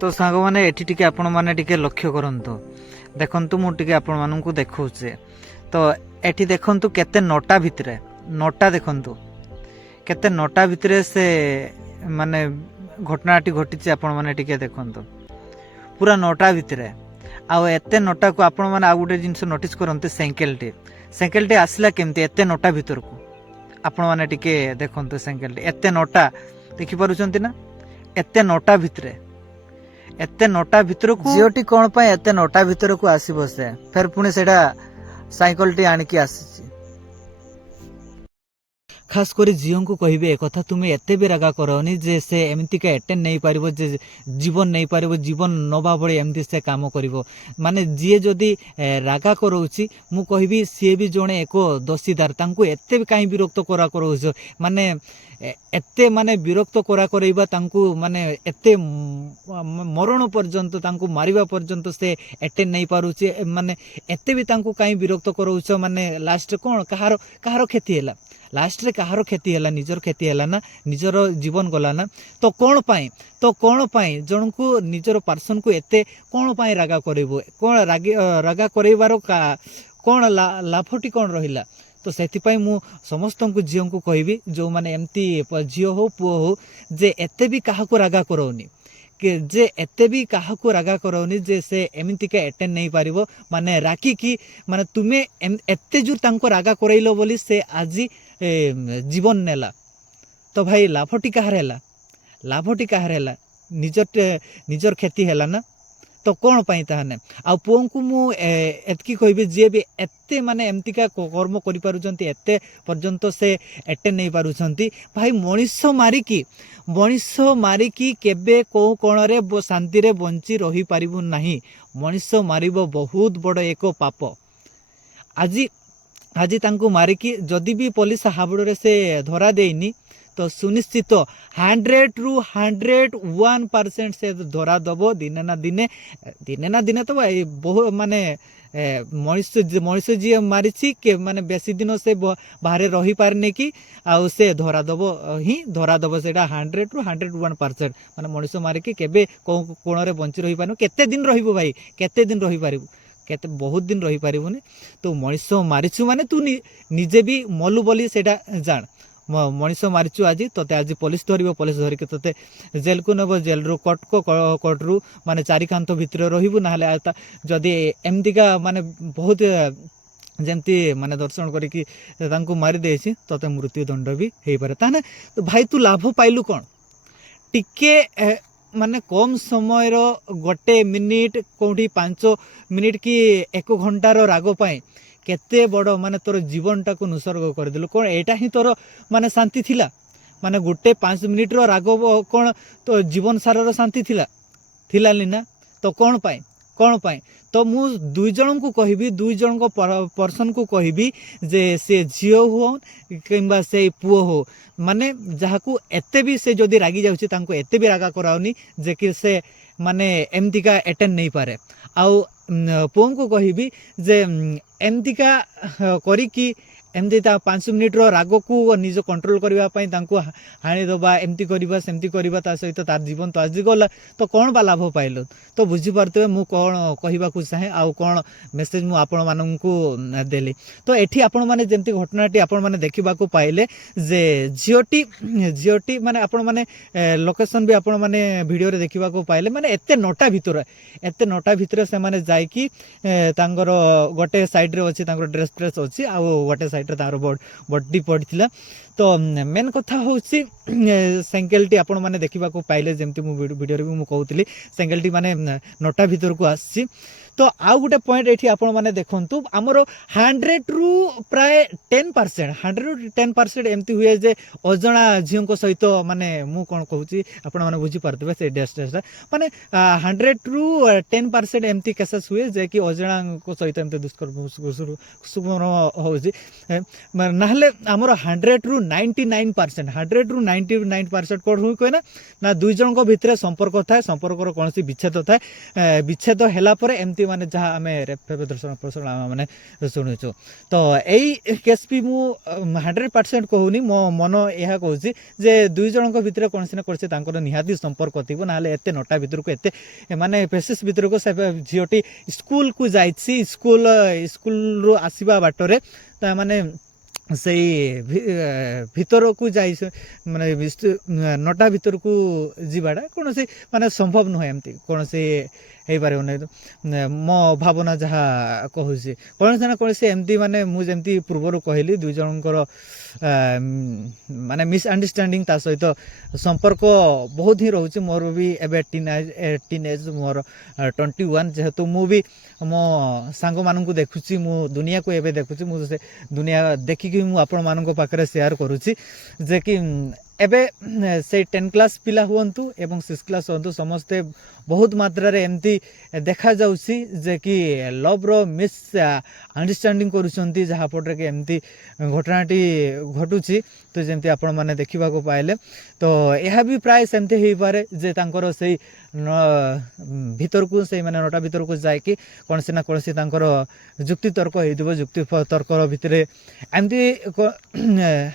तो सांग मैंने एठी टिके आपण माने टिके लक्ष्य करंतु देखंतु मु टिके आपण माननकु देखौचे तो एठी देखंतु केते नोटा भितरे नोटा देखंतु केते नोटा भितरे से माने घटनाटी घटिचे आपण माने टिके देखंतु पूरा नोटा भितरे आउ एते नोटा को आपण माने आ गुटे जिंस नोटिस करंते साइकेलटी आसला केमती एते नोटा भितर को आपण माने टिके देखंतु साइकेलटी एते नोटा देखि पारुचंती ना एते नोटा भितरे एते नोटा भितर को जियोटी कौन पाए एते नोटा भितर को आसी बसे फिर पुणी सेटा साइकेल टी आनिकी आसी खास कर झील को कहे एक कथा तुम्हें एते भी रागा करनी जे से एमतीका एटेंड नहीं पारिबो जे जीवन नहीं पारिबो जीवन नबा बड़े एमती से काम करिवो माने जी जदि रागा कराउची मु कहबी सी भी जड़े एक दोषीदार तांको एते भी कहीं विरक्त करा कराउछ माने एते माने विरक्त करा करैबा तांको माने एते मरण पर्यंत तांको मारिबा पर्यंत से एटेंड नहीं पारुची माने एते भी तांको कहीं विरक्त कराउछ माने लास्ट कोन कहारो कहारो क्षति हैला लास्ट रे कहार क्षति है निजर क्षति है ना निजर जीवन गला ना तो कौन पाई जन को निजर पर्सन को एते कौन पाई रागा करेबो कौन रागा करैबार कौन लाभटी कौन रहिला तो सेथिपाई मु समस्त को झील को कहबी जो माने एमती झील हो पुओ हो जे एते भी काहाको रागा करौनी जे एते भी काहाको रागा करौनी जे से एमितिका एटेंड नहीं पारिबो माने राखी की माने तुमे एते जोर तांको रागा करैलो बोली से आज जीवन नेला तो भाई लाभटी कहार है निजर क्षति है ना तो कौन पाई ताहने आ पुओं को मु एतकी कहबी जे भी एते माने एमतिका कर्म करि पारुचंती एते पर्यंत से एटेंड नहीं पारुचंती भाई मनीष मारिकी केबे को कोण रे शांति रे बंची रही पारिबु नाही मनीष मारिबो बहुत बड़ एक पाप आज तांको मारिकी जदि भी पुलिस हाबुड़े से धरा देनी तो सुनिश्चित 100 ରୁ 101% से धरा दबो दिने ना दिने तो बहु माने मनुष्य जी मारी के माने बेसी दिन से बाहर रही पारने कि आउ से धरा दबो सेटा 100 ରୁ 101% माने मनुष्य मारिकी केबे कोण रे बंची रही पारनु केते दिन रहिबो भाई केते दिन रही पारिबु केते बहुत दिन रही पारिबुनी तो मनुष्य मारिछु माने तू निजे भी मलु बोली सेटा जान मनुष्य मारिछु आज तोते आज पुलिस धरिक तोते जेल को नब जेल रु कोर्ट रु माने चारि कांत भितर रहिबु नाले जदि एमतिका माने बहुत जेमती माने दर्शन करिकी तांको मारि देछि तोते मृत्यु दंड भी हेइ पारे ताने तो भाई तू लाभ पाइलु कोन टिके माने कम समय रो गोटे मिनिट कोठी 5 मिनिट की 1 घंटार राग पाए केते बड़ माने तोर जीवन टाको नुसर्ग कर दिलु कोन एटा ही तोर माने शांति थिला माने गोटे 5 मिनिट रो राग कोन तो जीवन सारा रो शांति थिला ना तो कोन पाए तो मु दुई जन को कहबी दुई जन को पर्सन को कहबी जे से झियो हो किंबा से पुओ हो माने जहाकू एते भी से जदि रागी जाउची तांको एते भी रागा कराउनी जे कि से माने एमतिका एटेंड नहीं पारे आउ पुओं को कहबी जे एमतिका करी कि एमती 5 मिनिट रो राग को निज कंट्रोल करबा पई तांको हाणी दबा एमती करबा सेमती करबा ता सहित तार जीवन तो आज गला तो कौन बा लाभ पाइलो तो बुझी पारते मु कौन कहबा को चाहे आउ कौन मेसेज मु आपण माननकु देली तो एठी आपण माने जेमती घटनाटी आपण माने देखिबा को पाइले जे जियोटी माने आपण माने लोकेशन भी आपण माने वीडियो रे देखिबा को पाइले माने एते नोटा भितर से माने जाई कि तांगर गोटे साइड रे अछि तांगर ड्रेस अछि आ गोटे साइड रे तार बॉडी पड़थिला तो मेन कथा होछि साइकेलटी आपण माने देखिबा को पाइले जेमती मु वीडियो रे मु कहउतली साइकेलटी माने नोटा भीतर को आसी तो आउ गोटे पॉइंट एठी आपण माने देखंतु हमरो 100 ରୁ प्राय 10% एमती हुए जे अजणा झियो को सहित माने मु कोन कहउची आपण माने बुझी पारतबे से डेस्टेस माने 100 ରୁ 10% एमती केसेस हुए जे कि अजणा को सहित एमती दुष्कर्म सुमन होउची नाहले आमर 100 ରୁ 99% 100 ରୁ 99% कौन हुई कहे ना दुई जन भितर संपर्क थाए संपर्क कौन विच्छेद थाए विच्छेद है एमती माने जहाँ आम दर्शन मैंने शुणुचु तो यही केस भी मु 100% कहूनी मो मन यह कहूँ जे दुई जन भितर कौन ना कौन निहाती संपर्क थी ना एत नटा भितर को एत माने पेसेस भितर को झीटी स्कूल को जाइए स्कूल रू आसवा बाटर माने से भितर को जाई माने नटा भितर को जीवाटा कौन सी माने संभव नुहे एमती कौन सी हो पार मो भावना जहाँ कहूँ कौन से ना कौन से एमती माने मुझे पूर्वर कहली दुई जनकर माने मिसअंडरस्टैंडिंग ता सहित संपर्क बहुत ही रोचे मोर भी एबे टीनेज मोर 21 जेहेतु मु भी मो सांग मान को देखुची मु दुनिया को एबे देखुची मु से दुनिया देखिकी मु आपण मान पाखे शेयर करुची जे कि एबे से 10 क्लास पिला हुंतु एवं 6 क्लास हुंतु समस्ते बहुत मात्रा रे एमती देखा जाउसी जे कि लव रो मिस अंडरस्टैंडिंग करूछंती जहाँ पटे कि एमती घटनाटी घटुची तो जमती आपण माने देखिबा को पाइले तो यह भी प्राय सेमती हो पारे जे तांकर से भीतर को से माने नटा भीतर को जाए कि कौन से ना कौन से तांकर जुक्ति तर्क हो जुक्ति तर्क भितर एमती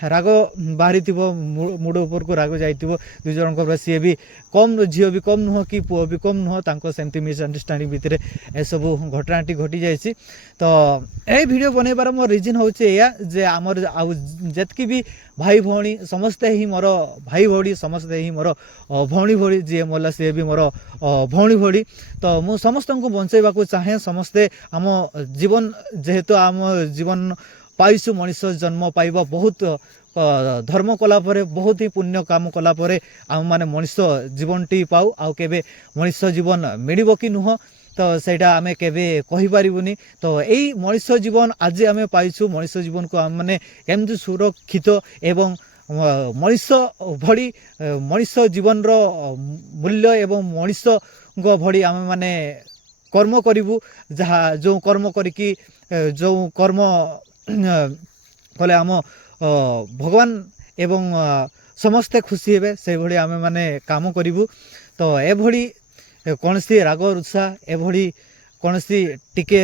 राग बाहरी मुड उपर को राग जाइथिबो दुई जन सी भी कम झील भी कम नुह कि पुओ भी कम नुह तांको सेमती मिसअंडरस्टैंडिंग भितर ए सब घटनाटी घटी जाइए तो यही वीडियो बनैबार मोर रिजन होचे या जे आमर आउ जेतकी भी भाई भौणी समस्ते ही मोर भाई भौणी समस्ते ही मोर भौणी भौणी जी मोला सी भी मोर भौणी भौणी तो मु समस्त को बंचाइबा को चाहे समस्ते आम जीवन जेहेतु आम जीवन पाइसु मनीष जन्म पाइबा बहुत धर्म कलापर बहुत ही पुण्य काम कलापर आम मैंने मनीष जीवन टी पाऊ आउ केबे मनीष जीवन मिलिबो कि नुह तो सेटा आमे केबे कहि पारिबुनी तो यही मनीष जीवन आज आमे पाइछु मनीष जीवन को आम माने केमति सुरक्षित एवं मनीष भड़ी मनीष जीवन रो मूल्य एवं मनीष भड़ी आमे माने कर्म करिबु जहाँ जो कर्म करिकी जो कर्म कले आम भगवान एवं समस्ते खुशी हेबे से भड़ी आमे माने काम करिबु तो ए भड़ी कौन सी राग रुषा एभली कौन सी टिके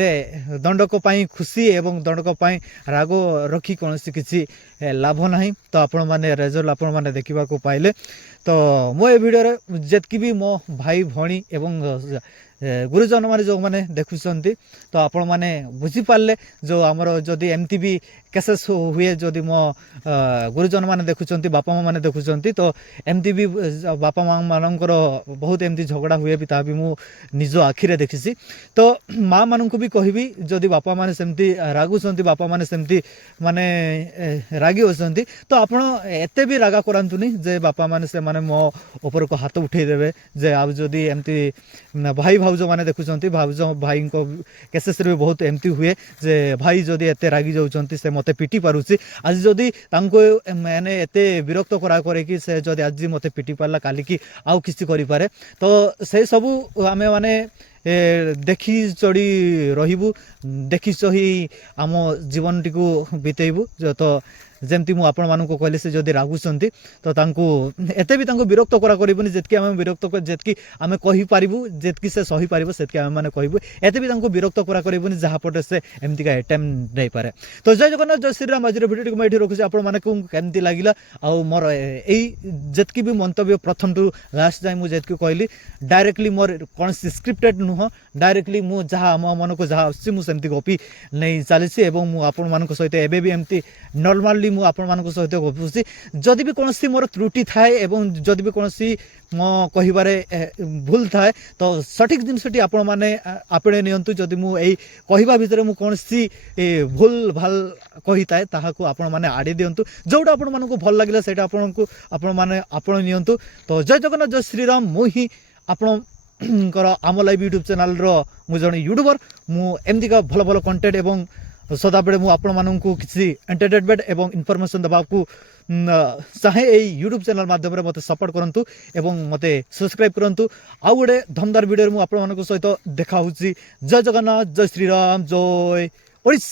दंडक पाई खुशी एवं दंडक पाई राग रखी कौन सी किसी लाभ नहीं तो आपण माने रेजल्ट आपण माने देखा को पाइले तो मो ए वीडियो जेतकी भी मो भाई भौणी एवं गुरुजन मैंने जो मैंने देखुंट तो आपण मैंने बुझीपारे जो आमर जदि एमती भी केसेस हुए जदि मो गुरुजन मैंने देखुंट बापा माँ मैंने देखुंट तो एमती भी बापा माँ मानकर बहुत एमती झगड़ा हुए भी ता भी मु निज आखिरे देखी तो माँ मान को भी कहबी जदि बापा माने सेमती रागुंट बापा माने सेमती माने रागी होती तो आपण एते भी रागा करातुनी जे बापा माने से माने मो ऊपर को हाथ उठेदेवे जे आ जदि एमती भाई भाउज मैंने देखुंट भाउज भाई को केसेस भी बहुत एमती हुए जे भाई जदि एते रागी जाउछंती से मते पिटी पारुछि आज जदि तांको मैंने एते विरक्त करा करे कि से जदि आज मते पिटी पारला काली की आउ किसी करि पारे तो से सबु आमे माने देखी चढ़ी रहिबु देखी सही आम जीवन टी को बितेबू तो जमती मु आपण मानू को कहले से जदि रागुचंती तो तांको एते भी तांको विरक्त करा करिबनी जेतकी आमे विरक्त जेतकी आमे कहि पारिबु जेतकी से सही पारिबो सेतकी आमे माने कहबु एते भी तांको विरक्त करा करिबनी जहा पटे से एमती का अटेम नै पारे तो जय जगन्नाथ जय श्री राम आज वीडियो को मैं रखुछि आपण माने को केमती लागिला आ मोर एई जेतकी भी मंतव्य प्रथम टू लास्ट जाय मु जेतकी कहली डायरेक्टली मोर कोन स्क्रिप्टेड नुह डायरेक्टली मु जहा हम मन को जहा आछि मु सेमती गपी नै चालिछि एवं मु आपण मान को सहित एबे भी एमती नॉर्मली मु आपण मान सहित गपुछि जदि भी कौन मोर त्रुटि थाए एवं जदि भी कौन मो कहिबारे भूल थाए तो सठिक जिनसटी आपण माने आपणे नियंतु जदि मु एई कहिबा भितरे मु कौन भूल भाल कहि थाए ताहाको आपण माने आडी दियंतु जोटा आपण मान को भल लागिला सेटा आपण माने आपण नियंतु तो जय जगन्नाथ जय श्री राम मु ही आपण आम लाइव यूट्यूब चैनल रो मु जने यूट्यूबर मु एमती का भल भल कंटेंट एवं सदाबले मु आपण माननकु किसी एंटरटेनमेंट एवं इनफॉरमेशन दबाकू चाहे यही यूट्यूब चैनल माध्यम मत सपोर्ट करंतु एवं मते सब्सक्राइब करंतु आउ गोटे धमदार वीडियो मु आपण मानक सहित देखा होची जय जगन्नाथ जय श्री राम जय ओडिशा।